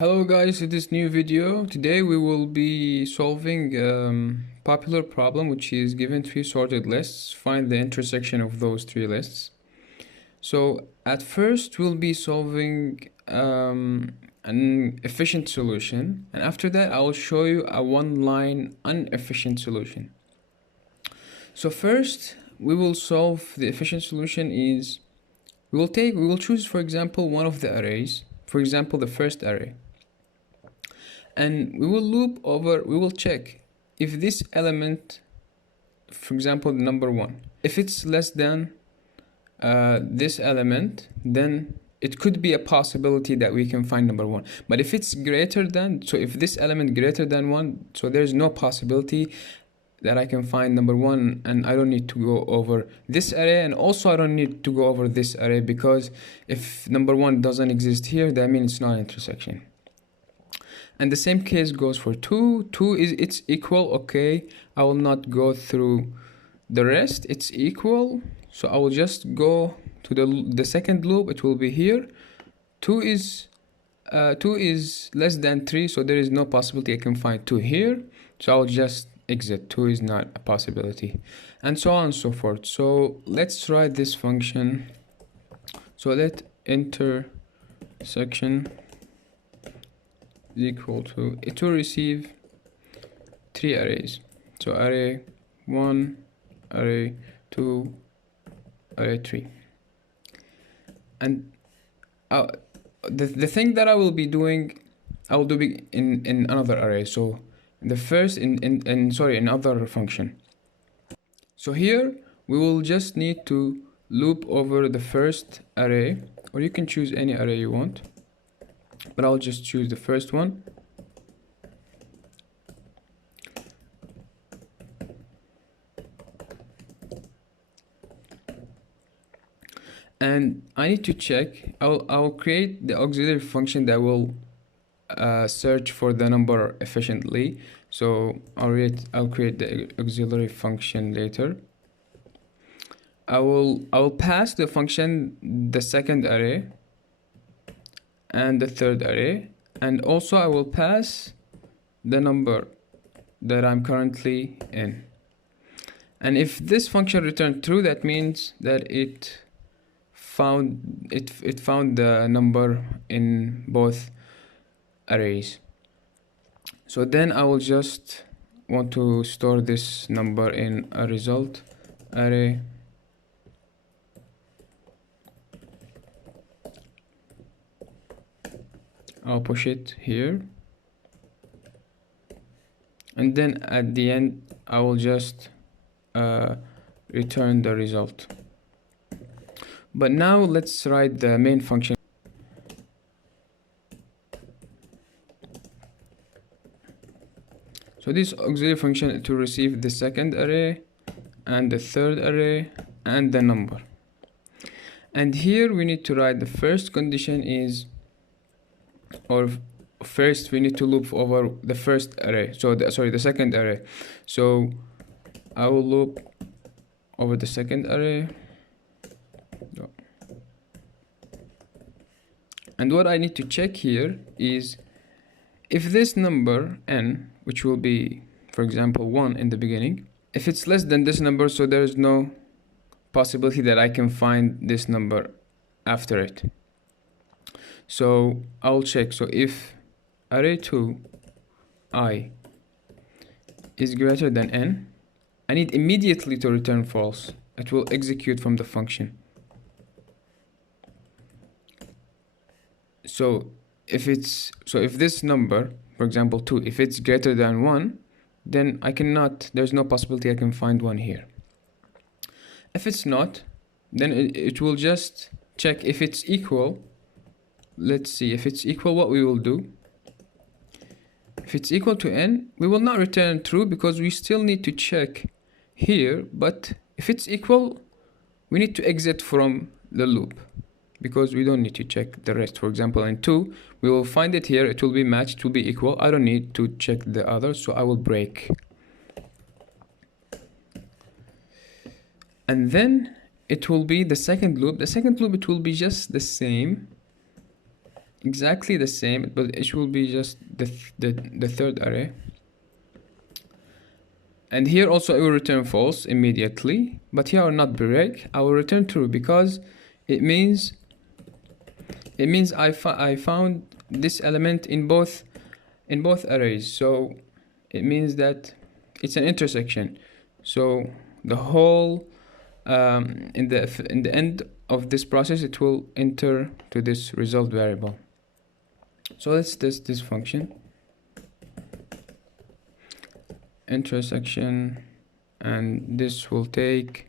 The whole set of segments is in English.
Hello guys, to this new video. Today we will be solving popular problem which is given three sorted lists. Find the intersection of those three lists. So at first we'll be solving an efficient solution, and after that I will show you a one-line inefficient solution. So first we will solve the efficient solution is we will choose, for example, one of the arrays, for example the first array. And we will check if this element, for example the number 1, if it's less than this element, then it could be a possibility that we can find number 1. But if it's greater than, so if this element greater than 1, so there's no possibility that I can find number 1, and I don't need to go over this array, and also I don't need to go over this array, because if number 1 doesn't exist here, that means it's not an intersection. And the same case goes for 2. 2 is it's equal. Okay, I will not go through the rest. It's equal, so I will just go to the second loop. It will be here. 2 is less than 3, so there is no possibility I can find 2 here, so I'll just exit. 2 is not a possibility, and so on and so forth. So let's write this function. So let intersection equal to, it will receive 3 arrays. So array 1, array 2, array 3. And the thing that I will be doing, I will do in another array. So the first in another function. So here we will just need to loop over the first array, or you can choose any array you want, but I'll just choose the first one. And I need to check, I'll create the auxiliary function that will search for the number efficiently. So I'll create the auxiliary function later. I will pass the function the second array and the third array, and also I will pass the number that I'm currently in. And if this function returned true, that means that it found the number in both arrays. So then I will just want to store this number in a result array. I'll push it here, and then at the end I will just return the result. But now let's write the main function. So this auxiliary function to receive the second array and the third array and the number. And here we need to write the first condition is, or first we need to loop over the first array, so the second array. So I will loop over the second array, and what I need to check here is if this number n, which will be, for example, 1 in the beginning, if it's less than this number, so there is no possibility that I can find this number after it. So I'll check. So if array 2 I is greater than n, I need immediately to return false. It will execute from the function. So if this number, for example 2, if it's greater than 1, then there's no possibility I can find 1 here. If it's not, then it will just check if it's equal. Let's see, if it's equal, what we will do. If it's equal to n, we will not return true because we still need to check here. But if it's equal, we need to exit from the loop because we don't need to check the rest. For example, in 2, we will find it here. It will be matched, it will be equal. I don't need to check the other, so I will break. And then it will be the second loop. The second loop, it will be just the same. exactly the same, but it will be just the third array. And here also I will return false immediately, but here I will not break. I will return true because it means I found this element in both arrays. So it means that it's an intersection. So the whole in the end of this process, it will enter to this result variable. So let's test this function. Intersection, and this will take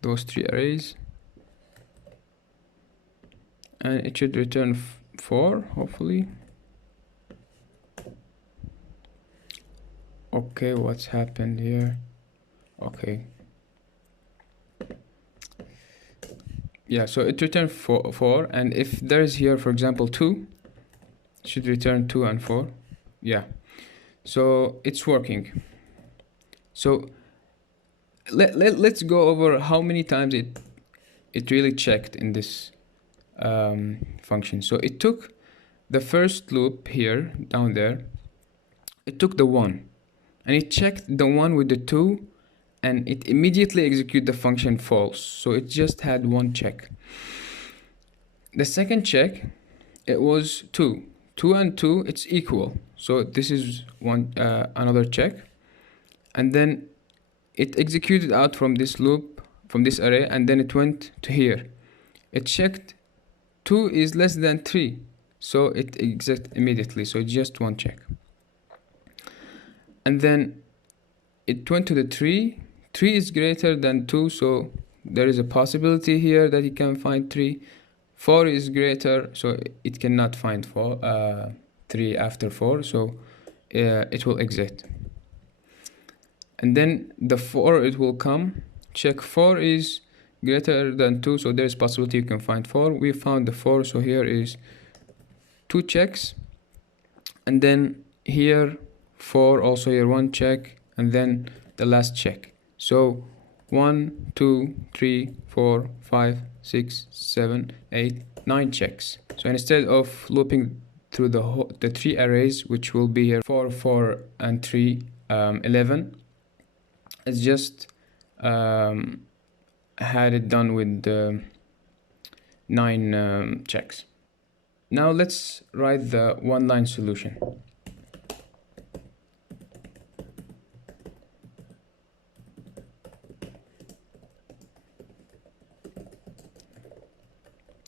those three arrays, and it should return 4, hopefully. Okay, what's happened here? Okay. Yeah, so it returned 4, and if there's here, for example, 2, it should return 2 and 4. Yeah, so it's working. So let's go over how many times it really checked in this function. So it took the first loop here, down there, it took the 1, and it checked the 1 with the 2, and it immediately executed the function false. So it just had one check. The second check, it was 2. 2 and 2, it's equal. So this is one another check. And then it executed out from this loop, from this array, and then it went to here. It checked 2 is less than 3. So it executes immediately. So it's just one check. And then it went to the 3. 3 is greater than 2, so there is a possibility here that it can find 3. 4 is greater, so it cannot find 3 after 4, so it will exit. And then the 4, it will come, check 4 is greater than 2, so there is possibility you can find 4. We found the 4, so here is 2 checks, and then here 4, also here 1 check, and then the last check. So 1, 2, 3, 4, 5, 6, 7, 8, 9 checks. So instead of looping through the 3 arrays, which will be here 4, 4, and 3, 11, it's just had it done with 9 checks. Now let's write the one-line solution.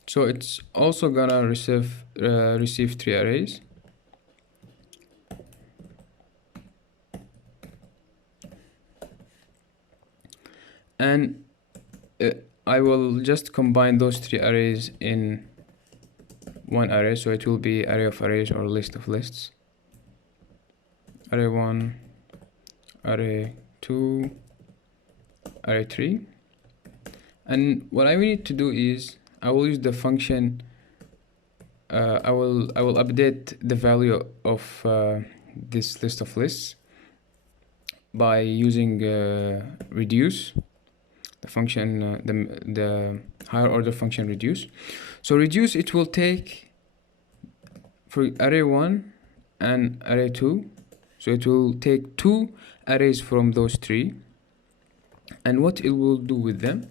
So it's also gonna receive 3 arrays. And I will just combine those 3 arrays in one array, so it will be array of arrays or list of lists. Array 1, array 2, array 3. And what I need to do is I will use the function. I will update the value of this list of lists by using reduce, the function, the higher order function reduce. So reduce, it will take for array 1 and array 2. So it will take 2 arrays from those 3, and what it will do with them,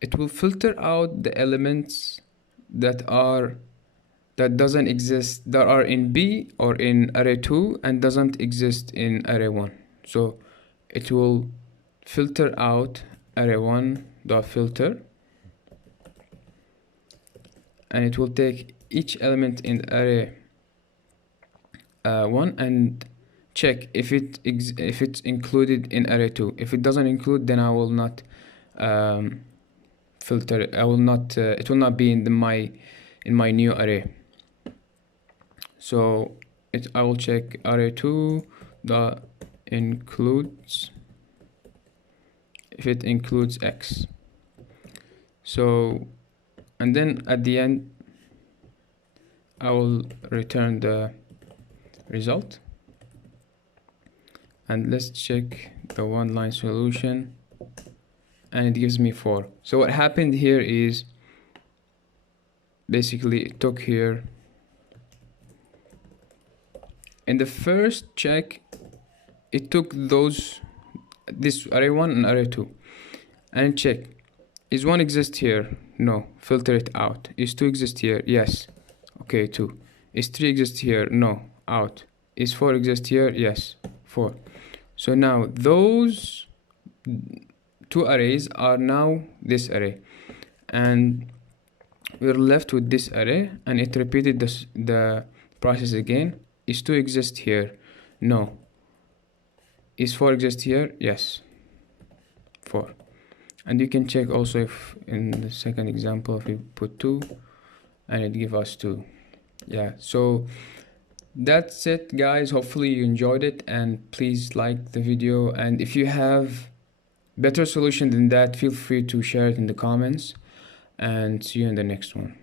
it will filter out the elements that doesn't exist, that are in B or in array 2 and doesn't exist in array 1. So it will filter out array 1 dot filter, and it will take each element in array 1 and check if it's included in array 2. If it doesn't include, then I will not filter. I will not. It will not be in my new array. So I will check array 2 dot includes if it includes X. So, and then at the end I will return the result, and let's check the one-line solution, and it gives me 4. So what happened here is basically it took here In the first check, it took this array 1 and array 2, and check, is 1 exist here? No, filter it out. Is 2 exist here? Yes. Okay, 2. Is 3 exist here? No, out. Is 4 exist here? Yes, 4. So now those two arrays are now this array, and we're left with this array, and it repeated the process again. Is 2 exist here? No. Is 4 exist here? Yes, 4. And you can check also if in the second example, if we put 2 and it give us 2. Yeah, so that's it, guys. Hopefully you enjoyed it, and please like the video, and if you have better solution than that, feel free to share it in the comments, and see you in the next one.